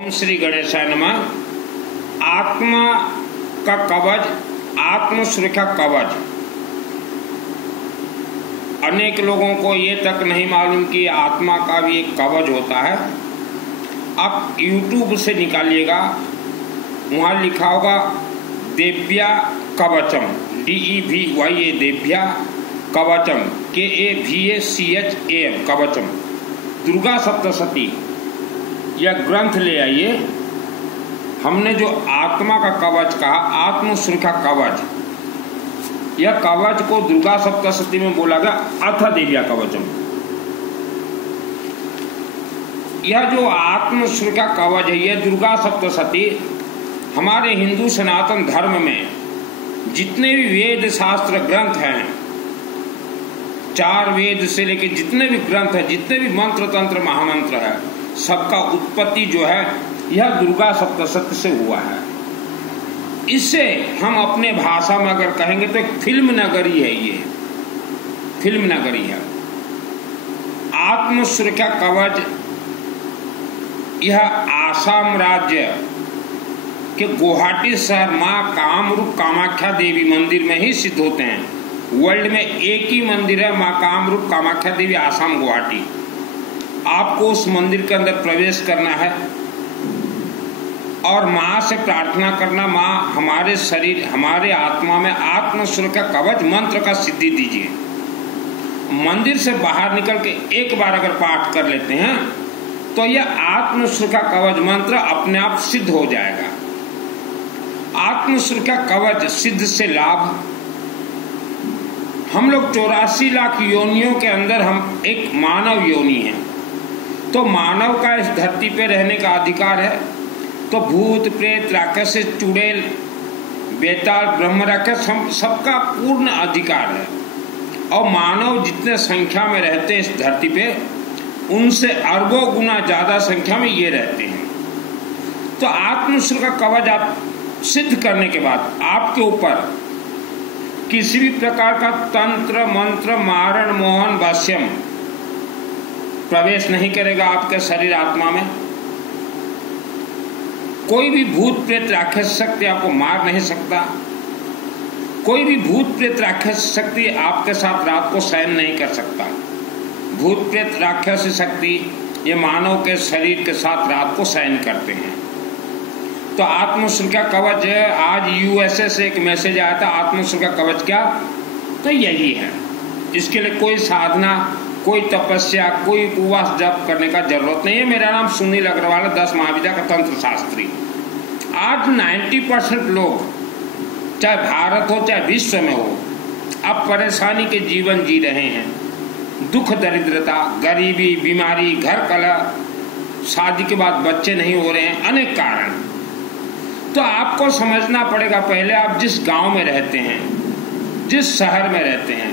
ओम श्री गणेशाय नमः। आत्मा का कवच, आत्म सुरक्षा कवच। अनेक लोगों को ये तक नहीं मालूम कि आत्मा का भी एक कवच होता है। आप YouTube से निकालिएगा, वहाँ लिखा होगा देव्या कवचम, DEVYA देव्या कवचम, KAVACHAM कवचम। दुर्गा सप्तशती यह ग्रंथ ले आइए। हमने जो आत्मा का कवच कहा, आत्म सुरक्षा कवच, यह कवच को दुर्गा सप्तशती में बोला गया अथ देव्या कवचम। यह जो आत्म सुरक्षा कवच है, यह दुर्गा सप्तशती हमारे हिंदू सनातन धर्म में जितने भी वेद शास्त्र ग्रंथ हैं, 4 वेद से लेकर जितने भी ग्रंथ हैं, जितने भी मंत्र तंत्र महामंत्र है, सबका उत्पत्ति जो है यह दुर्गा सप्तशती से हुआ है। इससे हम अपने भाषा में अगर कहेंगे तो एक फिल्म नगरी है, ये फिल्म नगरी है। आत्म सुरक्षा कवच यह आसाम राज्य के गुवाहाटी शहर मां कामरूप कामाख्या देवी मंदिर में ही सिद्ध होते हैं। वर्ल्ड में एक ही मंदिर है, मां कामरूप कामाख्या देवी, आसाम गुवाहाटी। आपको उस मंदिर के अंदर प्रवेश करना है और माँ से प्रार्थना करना, माँ हमारे शरीर, हमारे आत्मा में आत्म सुरक्षा कवच मंत्र का सिद्धि दीजिए। मंदिर से बाहर निकल के एक बार अगर पाठ कर लेते हैं तो यह आत्म सुरक्षा कवच मंत्र अपने आप सिद्ध हो जाएगा। आत्म सुरक्षा कवच सिद्ध से लाभ, हम लोग 84 लाख योनियों के अंदर हम एक मानव योनि है, तो मानव का इस धरती पे रहने का अधिकार है। तो भूत प्रेत राक्षस चुड़ैल बेताल ब्रह्म राक्षस हम सबका पूर्ण अधिकार है। और मानव जितने संख्या में रहते हैं इस धरती पे, उनसे अरबों गुना ज्यादा संख्या में ये रहते हैं। तो आत्मसुर का कवच आप सिद्ध करने के बाद आपके ऊपर किसी भी प्रकार का तंत्र मंत्र मारण मोहन भाष्यम प्रवेश नहीं करेगा आपके शरीर आत्मा में। कोई भी भूत प्रेत राक्षस शक्ति आपको मार नहीं सकता। कोई भी भूत प्रेत राक्षस शक्ति आपके साथ रात को शयन नहीं कर सकता। भूत प्रेत राक्षस शक्ति ये मानव के शरीर के साथ रात को शयन करते हैं। तो आत्म सुरक्षा कवच, आज USA से एक मैसेज आया था, आत्म सुरक्षा कवच क्या, तो यही है। इसके लिए कोई साधना, कोई तपस्या, कोई उपवास जप करने का जरूरत नहीं है। मेरा नाम सुनील अग्रवाल, 10 महाविद्या का तंत्र शास्त्री। आज 90% लोग, चाहे भारत हो चाहे विश्व में हो, अब परेशानी के जीवन जी रहे हैं। दुख दरिद्रता, गरीबी, बीमारी, घर कलह, शादी के बाद बच्चे नहीं हो रहे हैं, अनेक कारण। तो आपको समझना पड़ेगा, पहले आप जिस गांव में रहते हैं, जिस शहर में रहते हैं,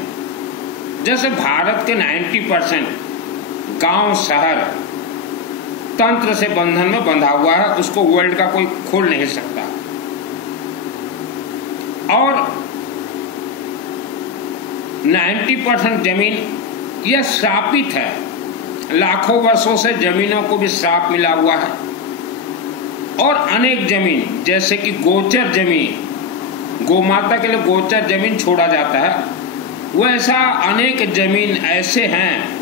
जैसे भारत के 90% गांव शहर तंत्र से बंधन में बंधा हुआ है, उसको वर्ल्ड का कोई खोल नहीं सकता। और 90% जमीन यह श्रापित है। लाखों वर्षों से जमीनों को भी श्राप मिला हुआ है। और अनेक जमीन, जैसे कि गोचर जमीन, गोमाता के लिए गोचर जमीन छोड़ा जाता है, वैसा अनेक जमीन ऐसे हैं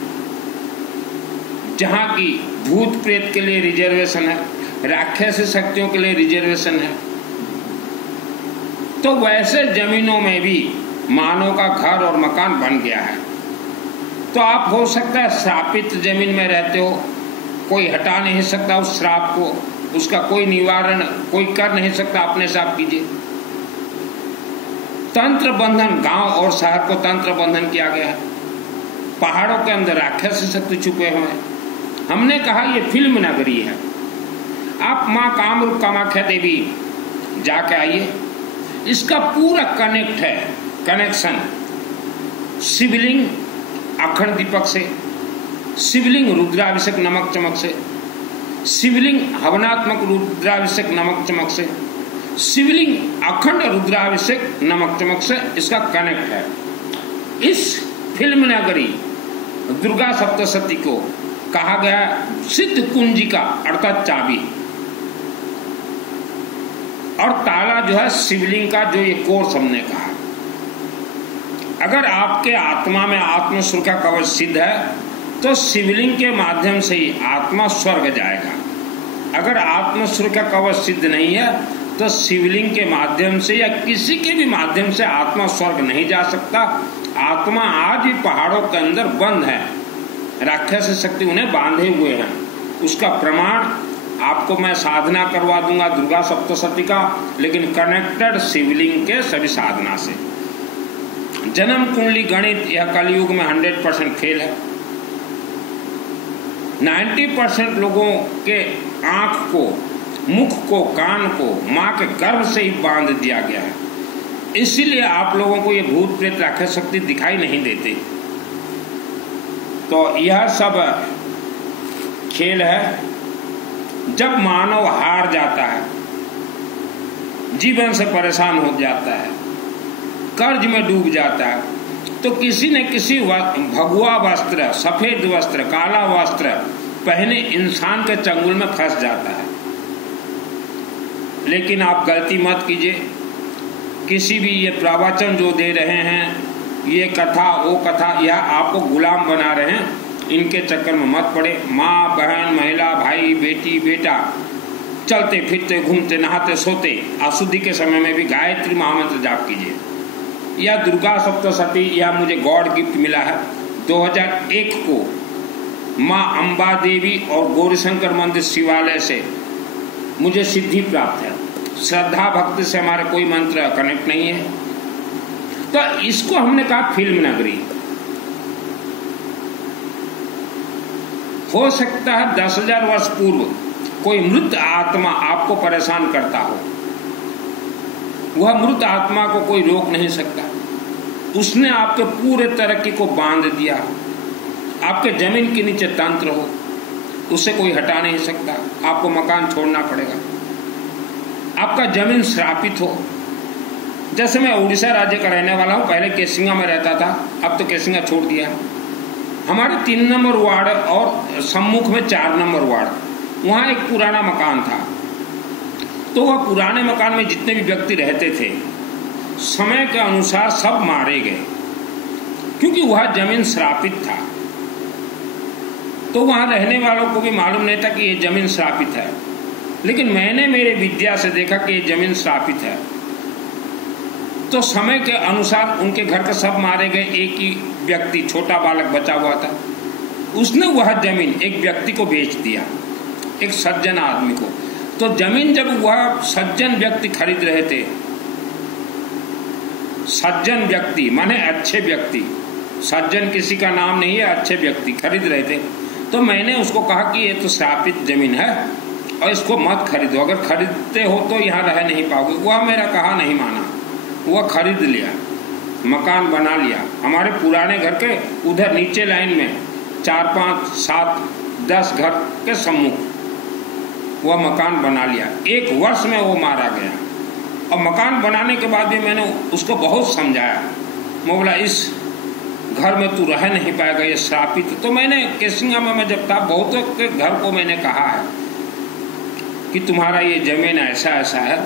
जहां की भूत प्रेत के लिए रिजर्वेशन है, राक्षस शक्तियों के लिए रिजर्वेशन है। तो वैसे जमीनों में भी मानव का घर और मकान बन गया है। तो आप हो सकता है श्रापित जमीन में रहते हो, कोई हटा नहीं सकता उस श्राप को, उसका कोई निवारण कोई कर नहीं सकता, अपने से आप कीजिए। तंत्र बंधन, गांव और शहर को तंत्र बंधन किया गया है। पहाड़ों के अंदर राक्षस शक्ति छुपे हुए हैं। हमने कहा ये फिल्म नगरी है। आप मां कामरूप कामाख्या देवी जाके आइए। इसका पूरा कनेक्ट है, कनेक्शन शिवलिंग अखंड दीपक से, शिवलिंग रुद्राभिषेक नमक चमक से, शिवलिंग हवनात्मक रुद्राभिषेक नमक चमक से, शिवलिंग अखंड रुद्राभिषेक नमक चमक से इसका कनेक्ट है। इस फिल्म नगरी दुर्गा सप्तशती को कहा गया सिद्ध कुंजिका अर्थात चाबी। और ताला जो है शिवलिंग का, जो ये कोर्स हमने कहा। अगर आपके आत्मा में आत्म सुर का कवच सिद्ध है तो शिवलिंग के माध्यम से ही आत्मा स्वर्ग जाएगा। अगर आत्म सुर का कवच सिद्ध नहीं है तो शिवलिंग के माध्यम से या किसी के भी माध्यम से आत्मा स्वर्ग नहीं जा सकता। आत्मा आज भी पहाड़ों के अंदर बंद है, राक्षस शक्ति उन्हें बांधे हुए हैं। उसका प्रमाण आपको मैं साधना करवा दूंगा दुर्गा सप्तशती का, लेकिन कनेक्टेड शिवलिंग के सभी साधना से। जन्म कुंडली गणित यह कलयुग में 100% फेल है। 90% लोगों के आंख को, मुख को, कान को मां के गर्भ से ही बांध दिया गया है। इसीलिए आप लोगों को ये भूत प्रेत राक्षस शक्ति दिखाई नहीं देते। तो यह सब खेल है। जब मानव हार जाता है, जीवन से परेशान हो जाता है, कर्ज में डूब जाता है, तो किसी न किसी भगवा वस्त्र, सफेद वस्त्र, काला वस्त्र पहने इंसान के चंगुल में फंस जाता है। लेकिन आप गलती मत कीजिए। किसी भी ये प्रवचन जो दे रहे हैं, ये कथा वो कथा, यह आपको गुलाम बना रहे हैं, इनके चक्कर में मत पड़े। माँ, बहन, महिला, भाई, बेटी, बेटा चलते फिरते, घूमते, नहाते, सोते अशुद्धि के समय में भी गायत्री महामंत्र जाप कीजिए। यह दुर्गा सप्तशती, यह मुझे गॉड गिफ्ट मिला है। 2001 को माँ अम्बा देवी और गौरीशंकर मंदिर शिवालय से मुझे सिद्धि प्राप्त है। श्रद्धा भक्ति से हमारे कोई मंत्र कनेक्ट नहीं है। तो इसको हमने कहा फिल्म नगरी। हो सकता है 10,000 वर्ष पूर्व कोई मृत आत्मा आपको परेशान करता हो। वह मृत आत्मा को कोई रोक नहीं सकता। उसने आपके पूरे तरक्की को बांध दिया। आपके जमीन के नीचे तंत्र हो, उसे कोई हटा नहीं सकता। आपको मकान छोड़ना पड़ेगा। आपका जमीन श्रापित हो। जैसे मैं उड़ीसा राज्य का रहने वाला हूँ, पहले केसिंगा में रहता था, अब तो केसिंगा छोड़ दिया। हमारे 3 नंबर वार्ड और सम्मुख में 4 नंबर वार्ड, वहाँ एक पुराना मकान था। तो वह पुराने मकान में जितने भी व्यक्ति रहते थे, समय के अनुसार सब मारे गए, क्योंकि वह जमीन श्रापित था। तो वहाँ रहने वालों को भी मालूम नहीं था कि ये जमीन श्रापित है। लेकिन मैंने मेरे विद्या से देखा कि ये जमीन श्रापित है। तो समय के अनुसार उनके घर के सब मारे गए। एक ही व्यक्ति, छोटा बालक बचा हुआ था। उसने वह जमीन एक व्यक्ति को बेच दिया, एक सज्जन आदमी को। तो जमीन जब वह सज्जन व्यक्ति खरीद रहे थे, सज्जन व्यक्ति माने अच्छे व्यक्ति, सज्जन किसी का नाम नहीं है, अच्छे व्यक्ति खरीद रहे थे। तो मैंने उसको कहा कि ये तो श्रापित जमीन है और इसको मत खरीदो। अगर खरीदते हो तो यहाँ रह नहीं पाओगे। वह मेरा कहा नहीं माना, वह खरीद लिया, मकान बना लिया। हमारे पुराने घर के उधर नीचे लाइन में 4, 5, 7, 10 घर के सम्मुख वह मकान बना लिया। 1 वर्ष में वो मारा गया। और मकान बनाने के बाद भी मैंने उसको बहुत समझाया। मैं बोला इस घर में तू रह नहीं पाएगा, ये श्रापित। तो मैंने केसिंगा में मैं जब था, बहुतों के घर को मैंने कहा है कि तुम्हारा ये जमीन ऐसा ऐसा है,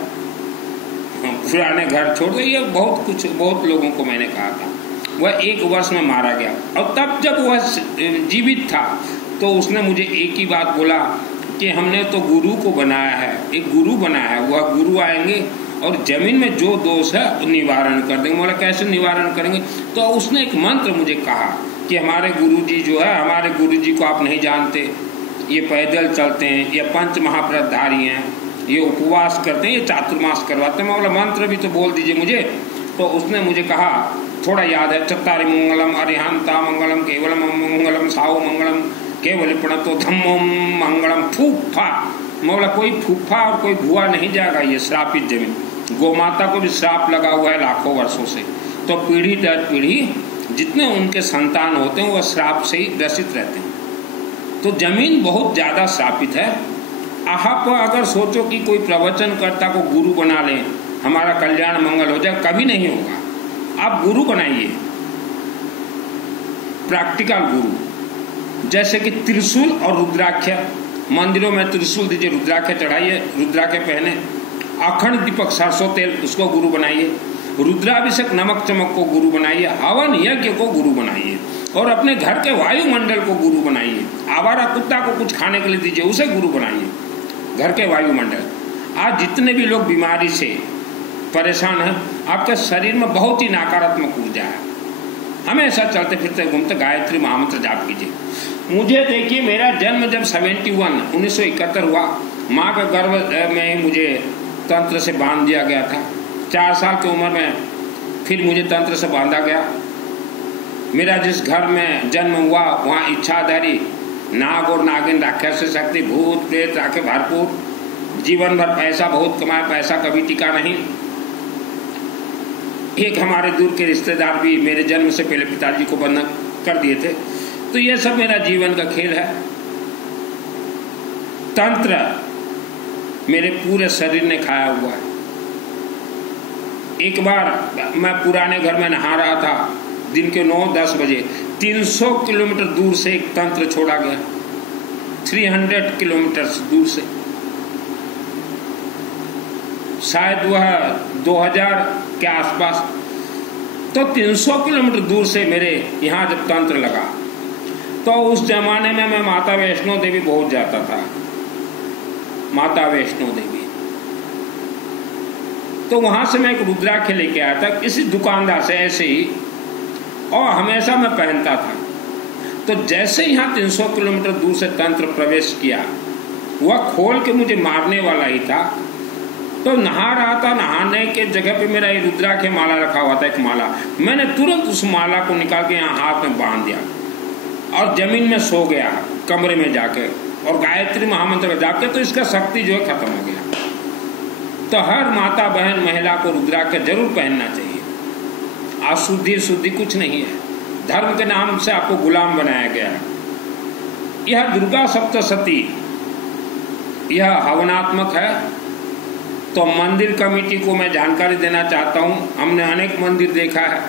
पुराने घर छोड़ दो। ये बहुत लोगों को मैंने कहा था। वह 1 वर्ष में मारा गया। और तब जब वह जीवित था तो उसने मुझे एक ही बात बोला कि हमने तो गुरु को बनाया है, एक गुरु बनाया है, वह गुरु आएंगे और जमीन में जो दोष है वो निवारण कर देंगे। बोला कैसे निवारण करेंगे? तो उसने एक मंत्र मुझे कहा कि हमारे गुरुजी जो है, हमारे गुरुजी को आप नहीं जानते, ये पैदल चलते हैं, ये 5 महाव्रतधारी हैं, ये उपवास करते हैं, ये चातुर्मास करवाते हैं। मैं बोला मंत्र भी तो बोल दीजिए मुझे। तो उसने मुझे कहा, थोड़ा याद है, चत्तारि मंगलम अरिहंता मंगलम केवलम मंगलम साहु मंगलम केवल प्रणतो धम्मो मंगलम फूफा। मैं बोला कोई फूफा और कोई भुआ नहीं जाएगा। ये श्रापित जमीन, गोमाता को भी श्राप लगा हुआ है लाखों वर्षों से। तो पीढ़ी दर पीढ़ी जितने उनके संतान होते हैं वह श्राप से ही ग्रसित रहते हैं। तो जमीन बहुत ज़्यादा श्रापित है। आप अगर सोचो कि कोई प्रवचनकर्ता को गुरु बना लें, हमारा कल्याण मंगल हो जाए, कभी नहीं होगा। आप गुरु बनाइए, प्रैक्टिकल गुरु, जैसे कि त्रिशूल और रुद्राक्ष। मंदिरों में त्रिशूल दीजिए, रुद्राक्ष चढ़ाइए, रुद्राक्ष पहने अखंड दीपक सरसों तेल उसको गुरु बनाइए, रुद्राभिषेक नमक चमक को गुरु बनाइए, हवन यज्ञ को गुरु बनाइए, और अपने घर के वायुमंडल को गुरु बनाइए। आवारा कुत्ता को कुछ खाने के लिए दीजिए, उसे गुरु बनाइए, घर के वायुमंडल। आज जितने भी लोग बीमारी से परेशान हैं, आपके शरीर में बहुत ही नकारात्मक ऊर्जा है, हमेशा चलते फिरते घूमते गायत्री महामंत्र जाप कीजिए। मुझे देखिए, मेरा जन्म जब 1971 हुआ, माँ के गर्भ में ही मुझे तंत्र से बांध दिया गया था। 4 साल की उम्र में फिर मुझे तंत्र से बांधा गया। मेरा जिस घर में जन्म हुआ वहाँ इच्छाधारी नाग और नागिन, राक्षस शक्ति, भूत प्रेत राखे भरपूर, जीवन भर पैसा बहुत कमाया, पैसा कभी टिका नहीं। एक हमारे दूर के रिश्तेदार भी मेरे जन्म से पहले पिताजी को बंधन कर दिए थे। तो ये सब मेरा जीवन का खेल है। तंत्र मेरे पूरे शरीर ने खाया हुआ है। एक बार मैं पुराने घर में नहा रहा था, दिन के 9-10 बजे 300 किलोमीटर दूर से एक तंत्र छोड़ा गया, 300 किलोमीटर दूर से, शायद वह 2000 के आसपास। तो 300 किलोमीटर दूर से मेरे यहाँ जब तंत्र लगा, तो उस जमाने में मैं माता वैष्णो देवी बहुत जाता था, माता वैष्णो देवी। तो वहां से मैं एक रुद्राक्ष लेके आया था किसी दुकानदार से ऐसे ही, और हमेशा मैं पहनता था। तो जैसे यहाँ 300 किलोमीटर दूर से तंत्र प्रवेश किया, वह खोल के मुझे मारने वाला ही था। तो नहा रहा था, नहाने के जगह पे मेरा ये रुद्राक्ष माला रखा हुआ था, एक माला। मैंने तुरंत उस माला को निकाल के यहाँ हाथ में बांध दिया और जमीन में सो गया कमरे में जाके, और गायत्री महामंत्र जाप के। तो इसका शक्ति जो है खत्म हो गया। तो हर माता बहन महिला को रुद्राक्ष जरूर पहनना चाहिए। अशुद्धि शुद्धि कुछ नहीं है, धर्म के नाम से आपको गुलाम बनाया गया है। यह दुर्गा सप्तशती, यह हवनात्मक है। तो मंदिर कमेटी को मैं जानकारी देना चाहता हूँ, हमने अनेक मंदिर देखा है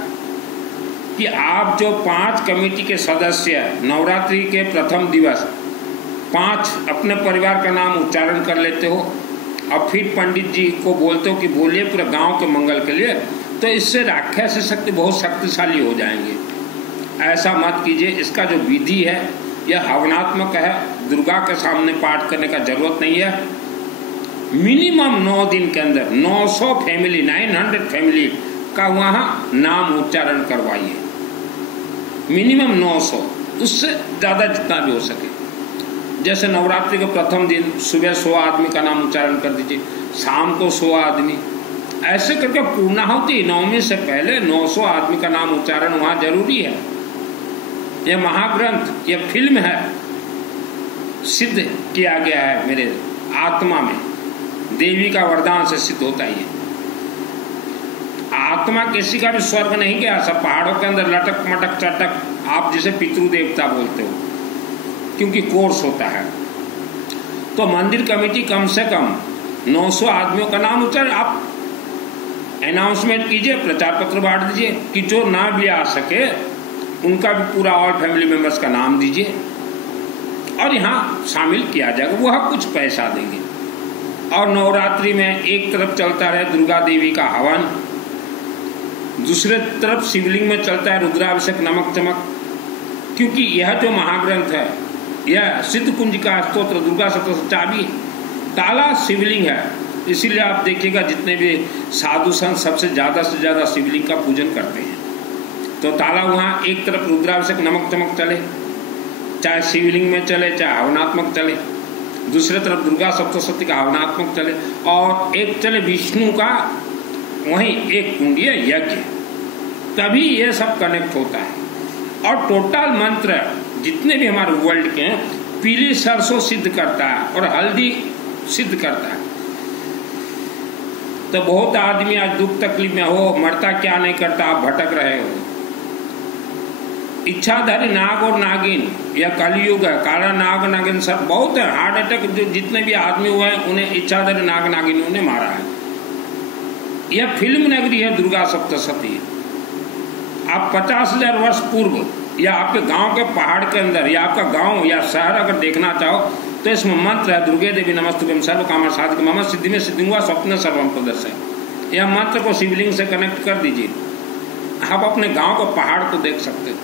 कि आप जो 5 कमेटी के सदस्य नवरात्रि के प्रथम दिवस 5 अपने परिवार का नाम उच्चारण कर लेते हो और फिर पंडित जी को बोलते हो कि बोलिए पूरे गांव के मंगल के लिए, तो इससे राक्षस शक्ति बहुत शक्तिशाली हो जाएंगे। ऐसा मत कीजिए। इसका जो विधि है यह हवनात्मक है, दुर्गा के सामने पाठ करने का जरूरत नहीं है। मिनिमम 9 दिन के अंदर 900 फैमिली, 900 फैमिली का वहाँ नाम उच्चारण करवाइए, मिनिमम 900, उससे ज़्यादा जितना भी हो सके। जैसे नवरात्रि के प्रथम दिन सुबह 100 आदमी का नाम उच्चारण कर दीजिए, शाम को 100 आदमी, ऐसे करके पूर्णाहुति नवमी से पहले 900 आदमी का नाम उच्चारण वहाँ जरूरी है। यह महाग्रंथ, यह फिल्म है, सिद्ध किया गया है मेरे आत्मा में, देवी का वरदान से सिद्ध होता है। आत्मा किसी का भी स्वर्ग नहीं गया, सब पहाड़ों के अंदर लटक मटक चटक, आप जिसे पितृ देवता बोलते हो, क्योंकि कोर्स होता है। तो मंदिर कमेटी कम से कम 900 आदमियों का नाम उच्चारण आप अनाउंसमेंट कीजिए, प्रचार पत्र बांट दीजिए कि जो ना भी आ सके उनका भी पूरा ऑल फैमिली मेंबर्स का नाम दीजिए और यहाँ शामिल किया जाएगा। वह कुछ पैसा देंगे। और नवरात्रि में एक तरफ चलता रहे दुर्गा देवी का हवन, दूसरे तरफ शिवलिंग में चलता है रुद्राभिषेक नमक चमक, क्योंकि यह जो महाग्रंथ है यह सिद्ध कुंज का स्तोत्र दुर्गा सप्तशती चाबी ताला शिवलिंग है। इसीलिए आप देखिएगा जितने भी साधु संत सबसे से ज़्यादा शिवलिंग का पूजन करते हैं। तो ताला वहाँ एक तरफ रुद्राभिषेक नमक चमक चले, चाहे शिवलिंग में चले चाहे हवनात्मक चले, दूसरे तरफ दुर्गा सप्तशती का हवनात्मक चले, और एक चले विष्णु का, वहीं एक कुंडीय यज्ञ, तभी ये सब कनेक्ट होता है। और टोटल मंत्र जितने भी हमारे वर्ल्ड के हैं, पीली सरसों सिद्ध करता है और हल्दी सिद्ध करता है। तो बहुत आदमी आज दुख तकलीफ में हो, मरता क्या नहीं करता, आप भटक रहे हो। इच्छाधारी नाग और नागिन, यह कलयुग है, काला नाग नागिन सब बहुत है। हार्ट अटैक जो जितने भी आदमी हुए हैं उन्हें इच्छाधारी नाग नागिनों ने मारा है। यह फिल्म नगरी है दुर्गा सप्तशती। आप 50,000 वर्ष पूर्व या आपके गांव के पहाड़ के अंदर या आपका गांव या शहर अगर देखना चाहो तो इसमें मंत्र है दुर्गे देवी नमस्तुभ्यं सर्व कामा साधिके मम सिद्धि में सिद्धि हुआ स्वप्न सर्वम प्रदर्शय। यह मंत्र को शिवलिंग से कनेक्ट कर दीजिए। आप अपने गांव को पहाड़ को देख सकते हो।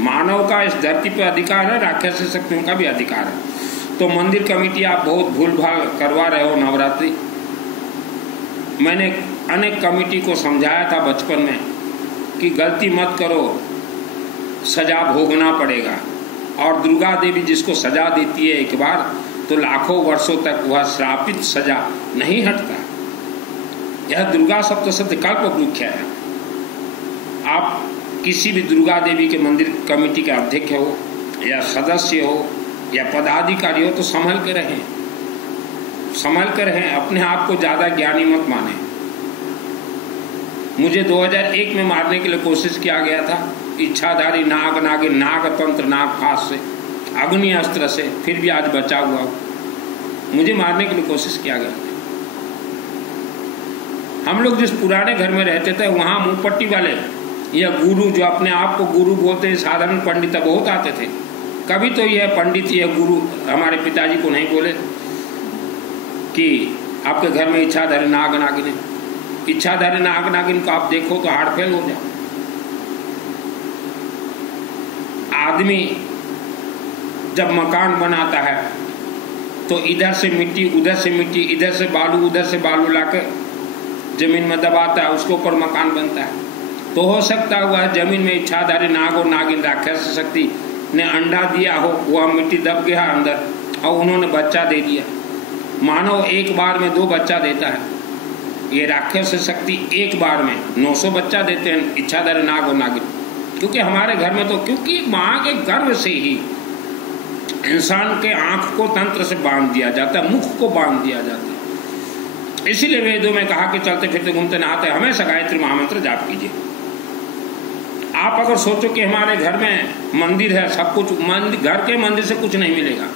मानव का इस धरती पर अधिकार है, राक्षसी शक्तियों का भी अधिकार है। तो मंदिर कमेटी आप बहुत भूल भाल करवा रहे हो नवरात्रि। मैंने अनेक कमेटी को समझाया था बचपन में कि गलती मत करो, सजा भोगना पड़ेगा। और दुर्गा देवी जिसको सजा देती है एक बार, तो लाखों वर्षों तक वह श्रापित सजा नहीं हटता। यह दुर्गा सप्तशती कल्प वृक्ष है। आप किसी भी दुर्गा देवी के मंदिर कमेटी के अध्यक्ष हो या सदस्य हो या पदाधिकारी हो तो संभल के रहें, संभल कर रहें। अपने आप को ज़्यादा ज्ञानी मत माने। मुझे 2001 में मारने के लिए कोशिश किया गया था, इच्छाधारी नाग नागिन नाग तंत्र नाग फास से, अग्नि अस्त्र से, फिर भी आज बचा हुआ। मुझे मारने के लिए कोशिश किया गया था। हम लोग जिस पुराने घर में रहते थे वहाँ मुंहपट्टी वाले या गुरु, जो अपने आप को गुरु बोलते हैं, साधारण पंडित बहुत आते थे। कभी तो यह पंडित या गुरु हमारे पिताजी को नहीं बोले कि आपके घर में इच्छाधारी नाग नागिन है। इच्छाधारी नाग नागिन को आप देखो तो हार्ट फेल हो जाओ। आदमी जब मकान बनाता है तो इधर से मिट्टी उधर से मिट्टी, इधर से बालू उधर से बालू लाकर जमीन में दबाता है, उसके ऊपर मकान बनता है। तो हो सकता है वह जमीन में इच्छाधारी नाग और नागिन राक्षस शक्ति ने अंडा दिया हो, वह मिट्टी दब गया अंदर और उन्होंने बच्चा दे दिया। मानव एक बार में 2 बच्चा देता है, ये राक्षस शक्ति एक बार में 900 बच्चा देते हैं इच्छाधारी नाग और नागिन। क्योंकि हमारे घर में तो, क्योंकि माँ के गर्भ से ही इंसान के आंख को तंत्र से बांध दिया जाता है, मुख को बांध दिया जाता है। इसीलिए वेदों में कहा कि चलते फिरते घूमते नहाते हमेशा गायत्री महामंत्र जाप कीजिए। आप अगर सोचो कि हमारे घर में मंदिर है, सब कुछ घर के मंदिर से कुछ नहीं मिलेगा,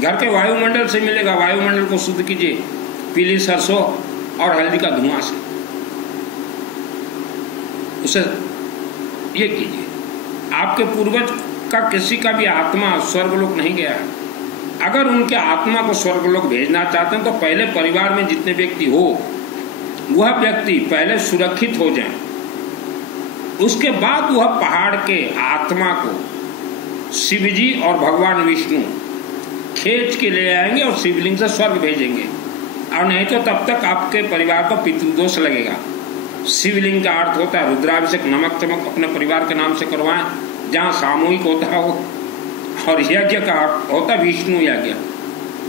घर के वायुमंडल से मिलेगा। वायुमंडल को शुद्ध कीजिए पीली सरसों और हल्दी का धुआं से, उसे ये कीजिए। आपके पूर्वज का किसी का भी आत्मा स्वर्गलोक नहीं गया है। अगर उनके आत्मा को स्वर्गलोक भेजना चाहते हैं तो पहले परिवार में जितने व्यक्ति हो वह व्यक्ति पहले सुरक्षित हो जाएं, उसके बाद वह पहाड़ के आत्मा को शिवजी और भगवान विष्णु खींच के ले आएंगे और शिवलिंग से स्वर्ग भेजेंगे। और नहीं तो तब तक आपके परिवार को पितृदोष लगेगा। शिवलिंग का अर्थ होता है रुद्राभिषेक, नमक चमक अपने परिवार के नाम से करवाएं जहाँ सामूहिक होता हो। और यज्ञ का अर्थ होता है विष्णु यज्ञ,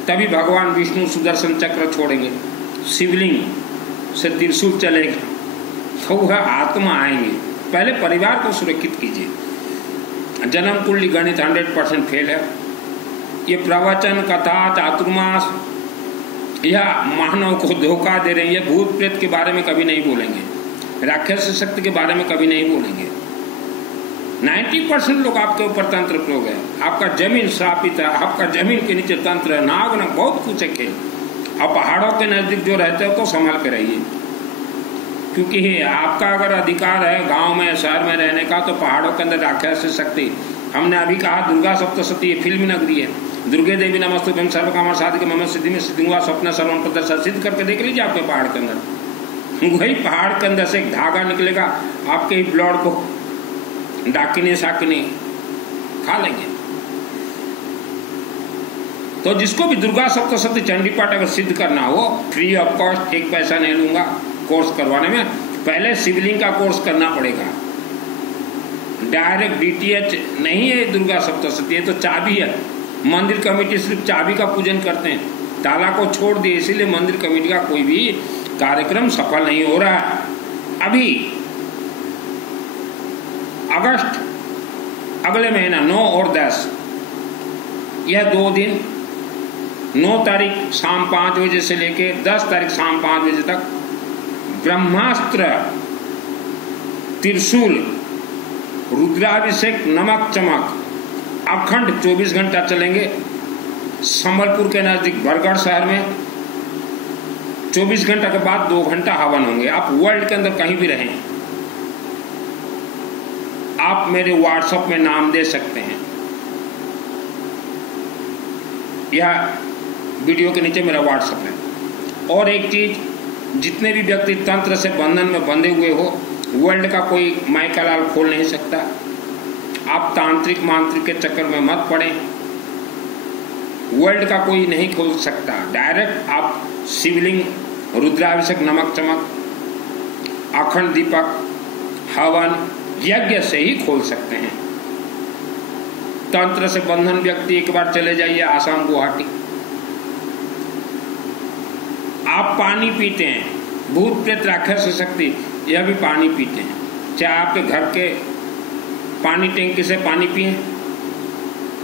तभी भगवान विष्णु सुदर्शन चक्र छोड़ेंगे, शिवलिंग से त्रिशूल चलेगा, तो वह आत्मा आएंगे। पहले परिवार को सुरक्षित कीजिए। जन्म कुंडली गणित 100% फेल है। ये प्रवचन कथा चातुर्मास या मानव को धोखा दे रहे हैं। ये भूत प्रेत के बारे में कभी नहीं बोलेंगे, राक्षस शक्ति के बारे में कभी नहीं बोलेंगे। 90% लोग आपके ऊपर तंत्र प्रयोग है। आपका जमीन श्रापित है, आपका जमीन के नीचे तंत्र है, नाग ना बहुत कुछ है खेल। अब पहाड़ों के नजदीक जो रहते हो तो संभल के रहिए, क्योंकि आपका अगर अधिकार है गांव में शहर में रहने का तो पहाड़ों के अंदर राक्षस शक्ति। हमने अभी कहा दुर्गा सप्तशती फिल्म नगरी है। दुर्गे देवी नमस्तुभ्यं सर्व कामा साधिके मम सिद्धि में सिद्धि हुआ स्वप्न सर्वम प्रदर्शय। सिद्ध करके देख लीजिए आपके पहाड़ के अंदर। वही पहाड़ के अंदर से एक धागा निकलेगा, आपके ही ब्लड को डाकिनी शाकिनी खा लेंगे। तो जिसको भी दुर्गा सप्तशती चंडी पाठ अगर सिद्ध करना हो, फ्री ऑफ कॉस्ट, एक पैसा नहीं लूंगा कोर्स करवाने में। पहले शिवलिंग का कोर्स करना पड़ेगा, डायरेक्ट DTH नहीं है दुर्गा सप्तशती। ये तो चाबी है। मंदिर कमेटी सिर्फ चाबी का पूजन करते हैं, ताला को छोड़ दिए, इसीलिए मंदिर कमेटी का कोई भी कार्यक्रम सफल नहीं हो रहा है। अभी अगस्त अगले महीना 9 और 10 यह 2 दिन, 9 तारीख शाम 5 बजे से लेके 10 तारीख शाम 5 बजे तक ब्रह्मास्त्र, त्रिशूल, रुद्राभिषेक, नमक चमक अखंड 24 घंटा चलेंगे। संबलपुर के नजदीक बरगढ़ शहर में 24 घंटा के बाद 2 घंटा हवन होंगे। आप वर्ल्ड के अंदर कहीं भी रहें, आप मेरे व्हाट्सएप में नाम दे सकते हैं। यह वीडियो के नीचे मेरा व्हाट्सएप है। और एक चीज़, जितने भी व्यक्ति तंत्र से बंधन में बंधे हुए हो, वर्ल्ड का कोई माइका लाल खोल नहीं सकता। आप तांत्रिक मांत्रिक के चक्कर में मत पड़े, वर्ल्ड का कोई नहीं खोल सकता। डायरेक्ट आप शिवलिंग, रुद्राभिषेक, नमक चमक, अखंड दीपक, हवन, यज्ञ से ही खोल सकते हैं। तंत्र से बंधन व्यक्ति एक बार चले जाइए आसाम गुवाहाटी, आप पानी पीते हैं, भूत प्रेत राक्षस शक्ति यह भी पानी पीते हैं। चाहे आपके घर के पानी टैंकी से पानी पिए,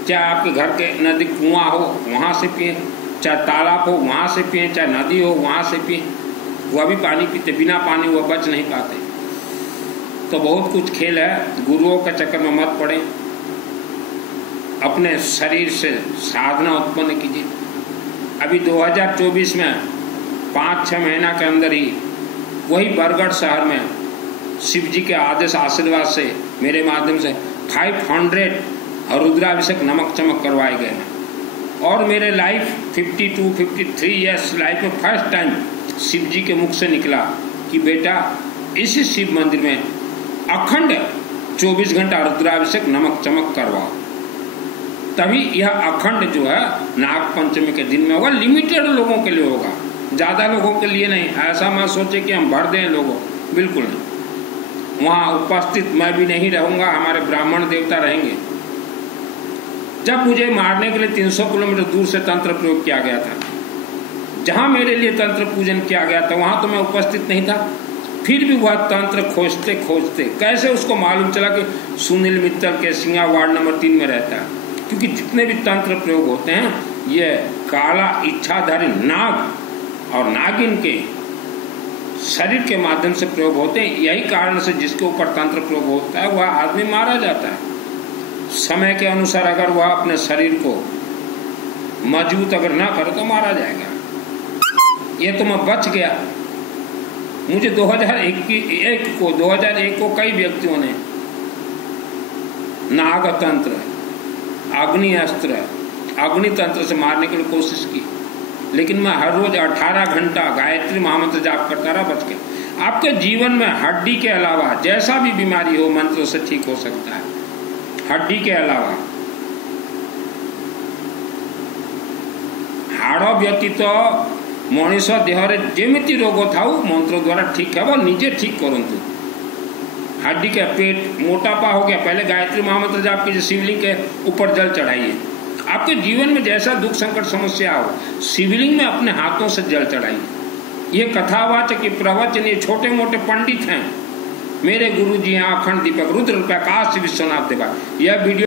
चाहे आपके घर के नदी कुआं हो वहाँ से पिए, चाहे तालाब हो वहाँ से पिए, चाहे नदी हो वहाँ से पिए, वह भी पानी पीते। बिना पानी वह बच नहीं पाते। तो बहुत कुछ खेल है, गुरुओं के चक्कर में मत पड़े, अपने शरीर से साधना उत्पन्न कीजिए। अभी 2024 में 5-6 महीना के अंदर ही वही बरगढ़ शहर में शिव जी के आदेश आशीर्वाद से मेरे माध्यम से 500 रुद्राभिषेक नमक चमक करवाए गए हैं। और मेरे लाइफ 52-53 ईयर्स लाइफ में फर्स्ट टाइम शिव जी के मुख से निकला कि बेटा इसी शिव मंदिर में अखंड 24 घंटा रुद्राभिषेक नमक चमक करवाओ। तभी यह अखंड जो है नाग पंचमी के दिन में होगा। लिमिटेड लोगों के लिए होगा, ज़्यादा लोगों के लिए नहीं। ऐसा मत सोचे कि हम भर दें लोगों, बिल्कुल नहीं। वहाँ उपस्थित मैं भी नहीं रहूँगा, हमारे ब्राह्मण देवता रहेंगे। जब मुझे मारने के लिए 300 किलोमीटर दूर से तंत्र प्रयोग किया गया था, जहाँ मेरे लिए तंत्र पूजन किया गया था वहाँ तो मैं उपस्थित नहीं था, फिर भी वह तंत्र खोजते खोजते कैसे उसको मालूम चला कि सुनील मित्तल के सिंगा वार्ड नंबर 3 में रहता है। क्योंकि जितने भी तंत्र प्रयोग होते हैं ये काला इच्छाधारी नाग और नागिन के शरीर के माध्यम से प्रयोग होते हैं। यही कारण से जिसके ऊपर तंत्र प्रयोग होता है वह आदमी मारा जाता है। समय के अनुसार अगर वह अपने शरीर को मजबूत अगर ना करे तो मारा जाएगा। ये तो मैं बच गया। मुझे 2001 को कई व्यक्तियों ने नाग तंत्र, अग्नि अस्त्र, अग्नि तंत्र से मारने की कोशिश की, लेकिन मैं हर रोज 18 घंटा गायत्री महामंत्र जाप करता रहा, बच गया। आपके जीवन में हड्डी के अलावा जैसा भी बीमारी हो मंत्र से ठीक हो सकता है। हड्डी के अलावा हाड़ व्यतीत मनीष देहरे जेमिति रोग था मंत्र द्वारा ठीक है, निजे ठीक करंतु। हड्डी का पेट मोटापा हो गया, पहले गायत्री महामंत्र जाप कीजिए, शिवलिंग के ऊपर जल चढ़ाइए। आपके जीवन में जैसा दुख संकट समस्या हो शिवलिंग में अपने हाथों से जल चढ़ाइए। ये कथावाचक, ये प्रवचन, ये छोटे मोटे पंडित हैं। मेरे गुरु जी हैं अखंड दीपक रुद्र प्रकाश विश्वनाथ देवा। यह वीडियो